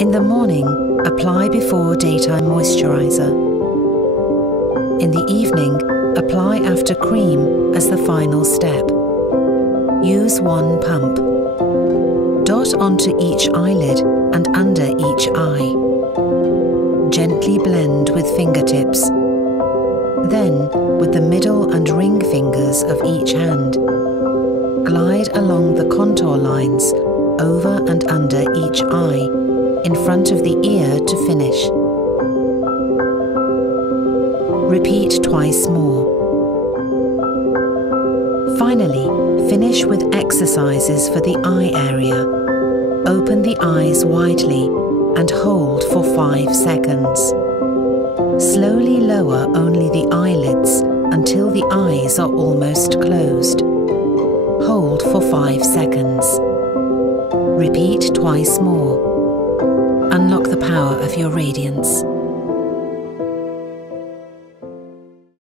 In the morning, apply before daytime moisturizer. In the evening, apply after cream as the final step. Use one pump. Dot onto each eyelid and under each eye. Gently blend with fingertips. Then, with the middle and ring fingers of each hand, glide along the contour lines over and under each eye, in front of the ear to finish. Repeat twice more. Finally, finish with exercises for the eye area. Open the eyes widely and hold for 5 seconds. Slowly lower only the eyelids until the eyes are almost closed. Hold for 5 seconds. Repeat twice more. Unlock the power of your radiance.